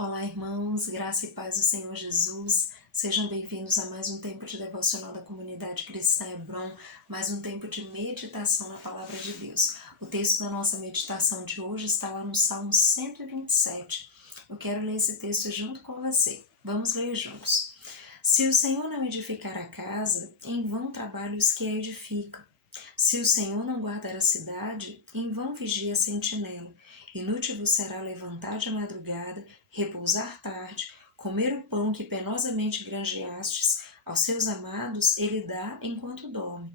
Olá, irmãos, graça e paz do Senhor Jesus. Sejam bem-vindos a mais um tempo de devocional da comunidade cristã Hebron, mais um tempo de meditação na palavra de Deus. O texto da nossa meditação de hoje está lá no Salmo 127. Eu quero ler esse texto junto com você. Vamos ler juntos. Se o Senhor não edificar a casa, em vão trabalham os que a edificam. Se o Senhor não guardar a cidade, em vão vigia a sentinela. Inútil vos será levantar de madrugada, repousar tarde, comer o pão que penosamente granjeastes, aos seus amados ele dá enquanto dorme.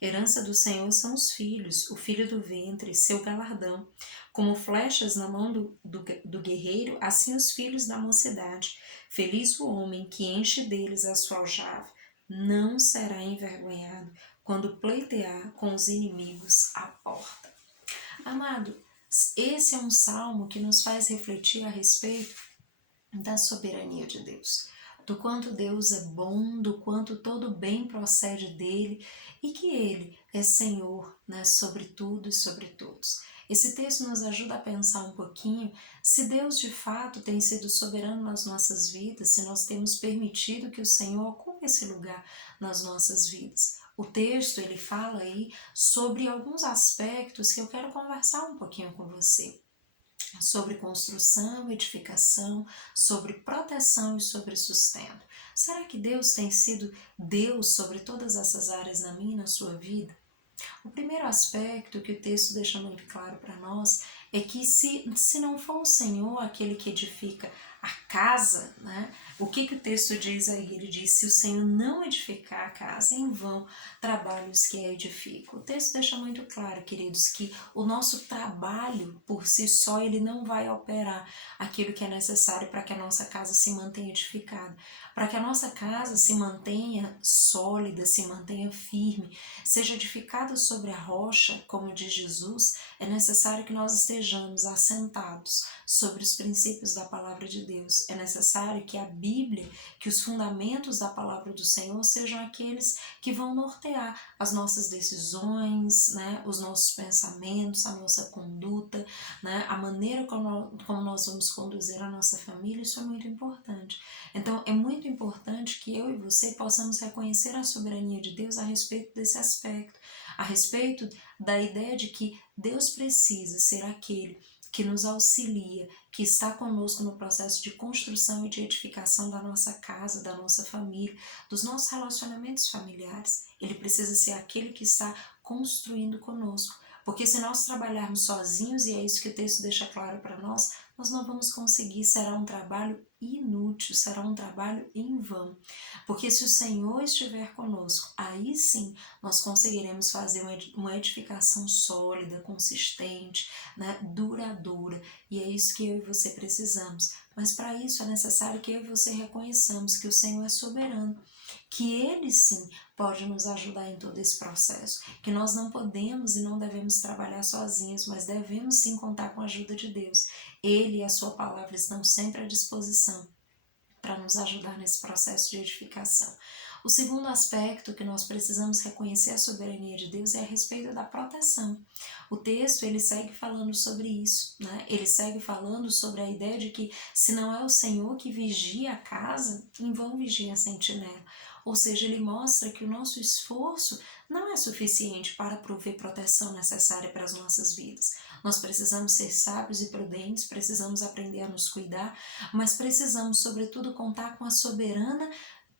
Herança do Senhor são os filhos, o filho do ventre, seu galardão. Como flechas na mão do guerreiro, assim os filhos da mocidade. Feliz o homem que enche deles a sua aljava, não será envergonhado quando pleitear com os inimigos à porta. Amado, esse é um salmo que nos faz refletir a respeito da soberania de Deus, do quanto Deus é bom, do quanto todo bem procede dele e que ele é Senhor, né, sobre tudo e sobre todos. Esse texto nos ajuda a pensar um pouquinho se Deus de fato tem sido soberano nas nossas vidas, se nós temos permitido que o Senhor ocupe esse lugar nas nossas vidas. O texto ele fala aí sobre alguns aspectos que eu quero conversar um pouquinho com você, sobre construção, edificação, sobre proteção e sobre sustento. Será que Deus tem sido Deus sobre todas essas áreas na minha e na sua vida? O primeiro aspecto que o texto deixa muito claro para nós é que se não for o Senhor aquele que edifica a casa, né? O que o texto diz aí? Ele diz, se o Senhor não edificar a casa, em vão trabalham os que a edificam. O texto deixa muito claro, queridos, que o nosso trabalho por si só, ele não vai operar aquilo que é necessário para que a nossa casa se mantenha edificada. Para que a nossa casa se mantenha sólida, se mantenha firme, seja edificada sobre a rocha, como diz Jesus, é necessário que nós estejamos assentados sobre os princípios da palavra de Deus. É necessário que a Bíblia, que os fundamentos da palavra do Senhor sejam aqueles que vão nortear as nossas decisões, né, os nossos pensamentos, a nossa conduta, né, a maneira como nós vamos conduzir a nossa família. Isso é muito importante. Então, é muito importante que eu e você possamos reconhecer a soberania de Deus a respeito desse aspecto, a respeito da ideia de que Deus precisa ser aquele que nos auxilia, que está conosco no processo de construção e de edificação da nossa casa, da nossa família, dos nossos relacionamentos familiares. Ele precisa ser aquele que está construindo conosco. Porque se nós trabalharmos sozinhos, e é isso que o texto deixa claro para nós não vamos conseguir, será um trabalho inútil, será um trabalho em vão. Porque se o Senhor estiver conosco, aí sim nós conseguiremos fazer uma edificação sólida, consistente, né, duradoura. E é isso que eu e você precisamos. Mas para isso é necessário que eu e você reconheçamos que o Senhor é soberano, que Ele sim pode nos ajudar em todo esse processo, que nós não podemos e não devemos trabalhar sozinhos, mas devemos sim contar com a ajuda de Deus. Ele e a sua palavra estão sempre à disposição para nos ajudar nesse processo de edificação. O segundo aspecto que nós precisamos reconhecer a soberania de Deus é a respeito da proteção. O texto ele segue falando sobre isso, né? Ele segue falando sobre a ideia de que se não é o Senhor que vigia a casa, em vão vigia a sentinela. Ou seja, ele mostra que o nosso esforço não é suficiente para prover proteção necessária para as nossas vidas. Nós precisamos ser sábios e prudentes, precisamos aprender a nos cuidar, mas precisamos, sobretudo, contar com a soberana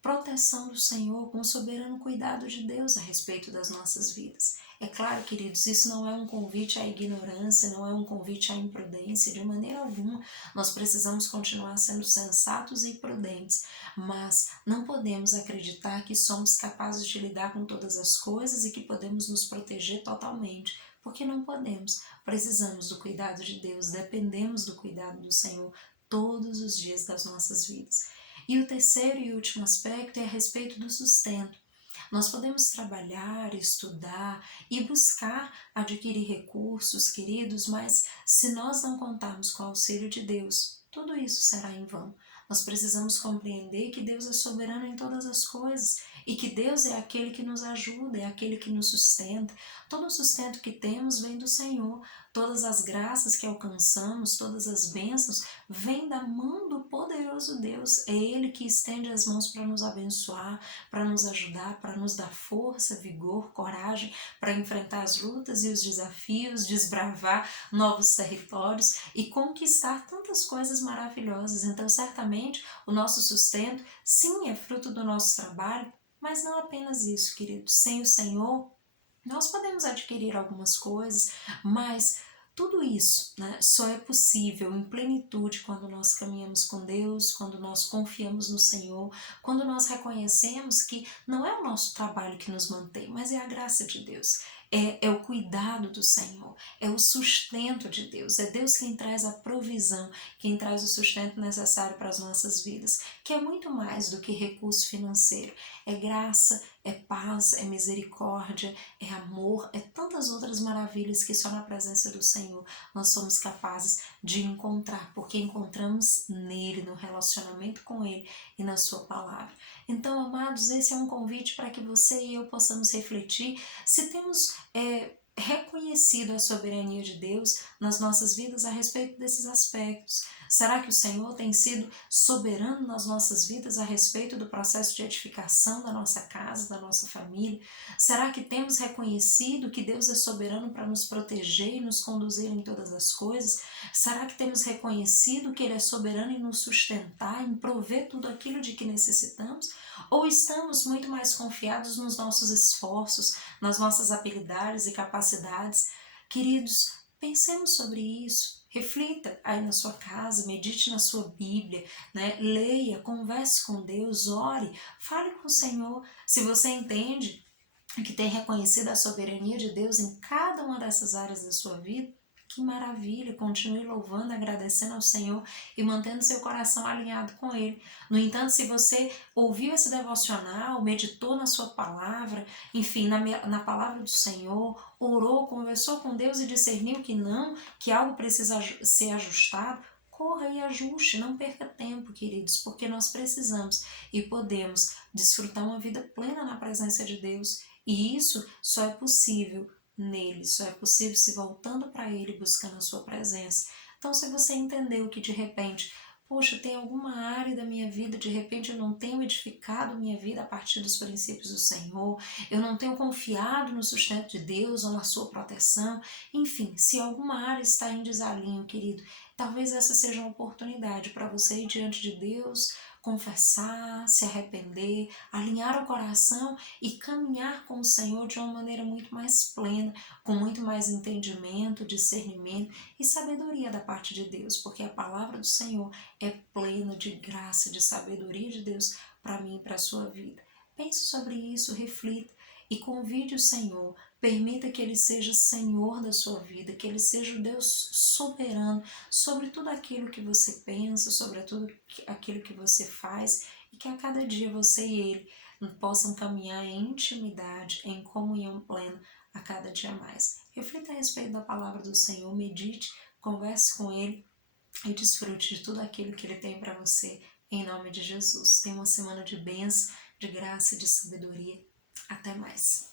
proteção do Senhor, com o soberano cuidado de Deus a respeito das nossas vidas. É claro, queridos, isso não é um convite à ignorância, não é um convite à imprudência, de maneira alguma. Nós precisamos continuar sendo sensatos e prudentes, mas não podemos acreditar que somos capazes de lidar com todas as coisas e que podemos nos proteger totalmente, porque não podemos. Precisamos do cuidado de Deus, dependemos do cuidado do Senhor todos os dias das nossas vidas. E o terceiro e último aspecto é a respeito do sustento. Nós podemos trabalhar, estudar e buscar adquirir recursos, queridos, mas se nós não contarmos com o auxílio de Deus, tudo isso será em vão. Nós precisamos compreender que Deus é soberano em todas as coisas e que Deus é aquele que nos ajuda, é aquele que nos sustenta. Todo o sustento que temos vem do Senhor. todas as graças que alcançamos, todas as bênçãos, vêm da mão do poderoso Deus. É Ele que estende as mãos para nos abençoar, para nos ajudar, para nos dar força, vigor, coragem, para enfrentar as lutas e os desafios, desbravar novos territórios e conquistar tantas coisas maravilhosas. Então, certamente, o nosso sustento, sim, é fruto do nosso trabalho, mas não apenas isso, queridos. Sem o Senhor, nós podemos adquirir algumas coisas, mas tudo isso, né, só é possível em plenitude quando nós caminhamos com Deus, quando nós confiamos no Senhor, quando nós reconhecemos que não é o nosso trabalho que nos mantém, mas é a graça de Deus. É o cuidado do Senhor, é o sustento de Deus, é Deus quem traz a provisão, quem traz o sustento necessário para as nossas vidas, que é muito mais do que recurso financeiro, é graça, é paz, é misericórdia, é amor, é tantas outras maravilhas que só na presença do Senhor nós somos capazes de encontrar, porque encontramos nele, no relacionamento com ele e na sua palavra. Então, amados, esse é um convite para que você e eu possamos refletir se temos reconhecido a soberania de Deus nas nossas vidas a respeito desses aspectos. Será que o Senhor tem sido soberano nas nossas vidas a respeito do processo de edificação da nossa casa, da nossa família? Será que temos reconhecido que Deus é soberano para nos proteger e nos conduzir em todas as coisas? Será que temos reconhecido que Ele é soberano em nos sustentar, em prover tudo aquilo de que necessitamos? Ou estamos muito mais confiados nos nossos esforços, nas nossas habilidades e capacidades? Queridos, pensemos sobre isso. Reflita aí na sua casa, medite na sua Bíblia, né? Leia, converse com Deus, ore, fale com o Senhor. Se você entende que tem reconhecido a soberania de Deus em cada uma dessas áreas da sua vida, que maravilha! Continue louvando, agradecendo ao Senhor e mantendo seu coração alinhado com Ele. No entanto, se você ouviu esse devocional, meditou na sua palavra, enfim, na palavra do Senhor, orou, conversou com Deus e discerniu que não, que algo precisa ser ajustado, corra e ajuste, não perca tempo, queridos, porque nós precisamos e podemos desfrutar uma vida plena na presença de Deus. E isso só é possível nele, só é possível se voltando para ele, buscando a sua presença. Então, se você entendeu que de repente, poxa, tem alguma área da minha vida, de repente eu não tenho edificado minha vida a partir dos princípios do Senhor, eu não tenho confiado no sustento de Deus ou na sua proteção, enfim, se alguma área está em desalinho, querido, talvez essa seja uma oportunidade para você ir diante de Deus, confessar, se arrepender, alinhar o coração e caminhar com o Senhor de uma maneira muito mais plena, com muito mais entendimento, discernimento e sabedoria da parte de Deus, porque a palavra do Senhor é plena de graça, de sabedoria de Deus para mim e para a sua vida. Pense sobre isso, reflita e convide o Senhor, permita que Ele seja Senhor da sua vida, que Ele seja o Deus soberano sobre tudo aquilo que você pensa, sobre tudo aquilo que você faz, e que a cada dia você e Ele possam caminhar em intimidade, em comunhão plena a cada dia mais. Reflita a respeito da palavra do Senhor, medite, converse com Ele e desfrute de tudo aquilo que Ele tem para você, em nome de Jesus. Tenha uma semana de bênção, de graça e de sabedoria. Até mais.